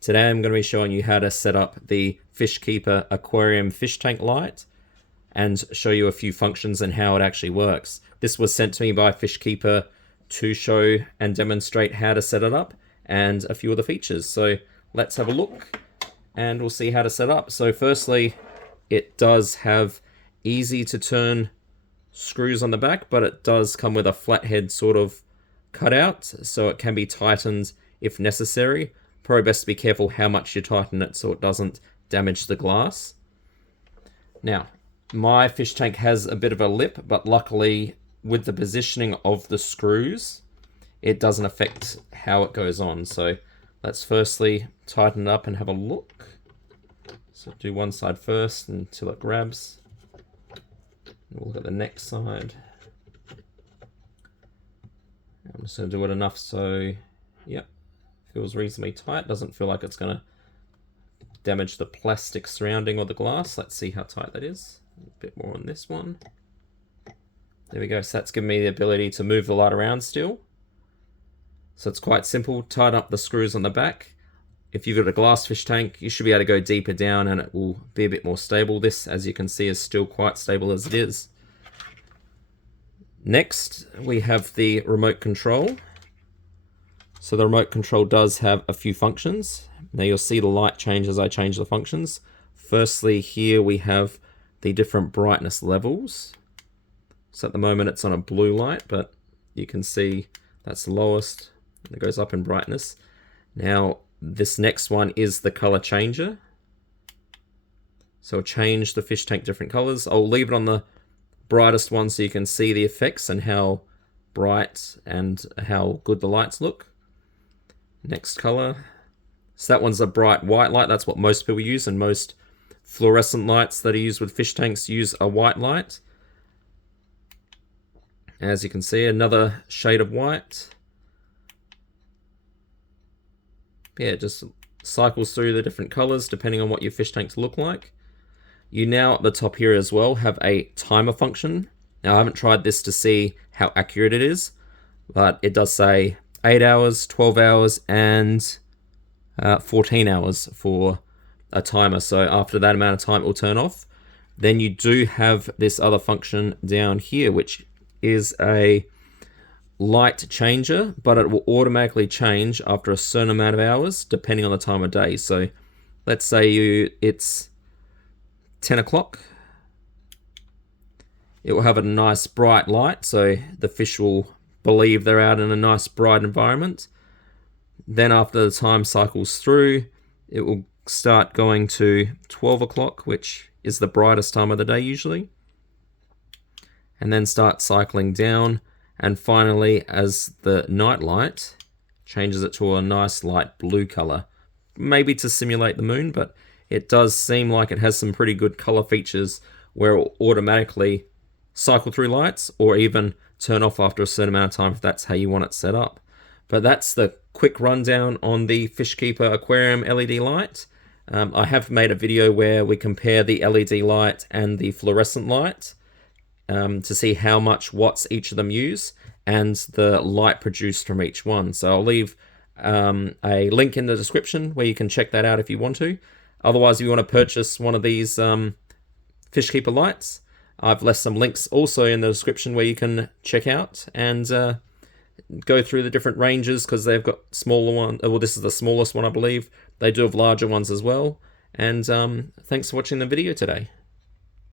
Today I'm going to be showing you how to set up the Fishkeeper Aquarium fish tank light and show you a few functions and how it actually works. This was sent to me by Fishkeeper to show and demonstrate how to set it up and a few of the features. So let's have a look and we'll see how to set up. So firstly, it does have easy to turn screws on the back, but it does come with a flathead sort of cutout, so it can be tightened if necessary. Probably best to be careful how much you tighten it so it doesn't damage the glass. Now, my fish tank has a bit of a lip, but luckily with the positioning of the screws, it doesn't affect how it goes on. So let's firstly tighten it up and have a look. So do one side first until it grabs. We'll look at the next side. I'm just going to do it enough so, yep, feels reasonably tight. Doesn't feel like it's going to damage the plastic surrounding or the glass. Let's see how tight that is. A bit more on this one. There we go. So that's giving me the ability to move the light around still. So it's quite simple. Tighten up the screws on the back. If you've got a glass fish tank, you should be able to go deeper down and it will be a bit more stable. This, as you can see, is still quite stable as it is. Next, we have the remote control. So the remote control does have a few functions. Now you'll see the light change as I change the functions. Firstly, here we have the different brightness levels. So at the moment it's on a blue light, but you can see that's the lowest. It goes up in brightness. Now, this next one is the color changer. So I'll change the fish tank different colors. I'll leave it on the brightest one so you can see the effects and how bright and how good the lights look. Next color. So that one's a bright white light. That's what most people use, and most fluorescent lights that are used with fish tanks use a white light. As you can see, another shade of white. Yeah, it just cycles through the different colors depending on what your fish tanks look like. You now at the top here as well have a timer function. Now I haven't tried this to see how accurate it is, but it does say 8 hours, 12 hours, and 14 hours for a timer. So after that amount of time it will turn off. Then you do have this other function down here, which is a light changer, but it will automatically change after a certain amount of hours depending on the time of day. So let's say it's 10 o'clock. It will have a nice bright light, so the fish will believe they're out in a nice bright environment. Then after the time cycles through, it will start going to 12 o'clock, which is the brightest time of the day usually, and then start cycling down. And finally, as the night light changes it to a nice light blue color, maybe to simulate the moon, but it does seem like it has some pretty good color features where it will automatically cycle through lights or even turn off after a certain amount of time if that's how you want it set up. But that's the quick rundown on the Fishkeeper Aquarium LED light. I have made a video where we compare the LED light and the fluorescent light to see how much watts each of them use and the light produced from each one. So I'll leave a link in the description where you can check that out if you want to. Otherwise, if you want to purchase one of these Fishkeeper lights, I've left some links also in the description where you can check out and go through the different ranges, because they've got smaller one. Well, this is the smallest one, I believe. They do have larger ones as well. And thanks for watching the video today.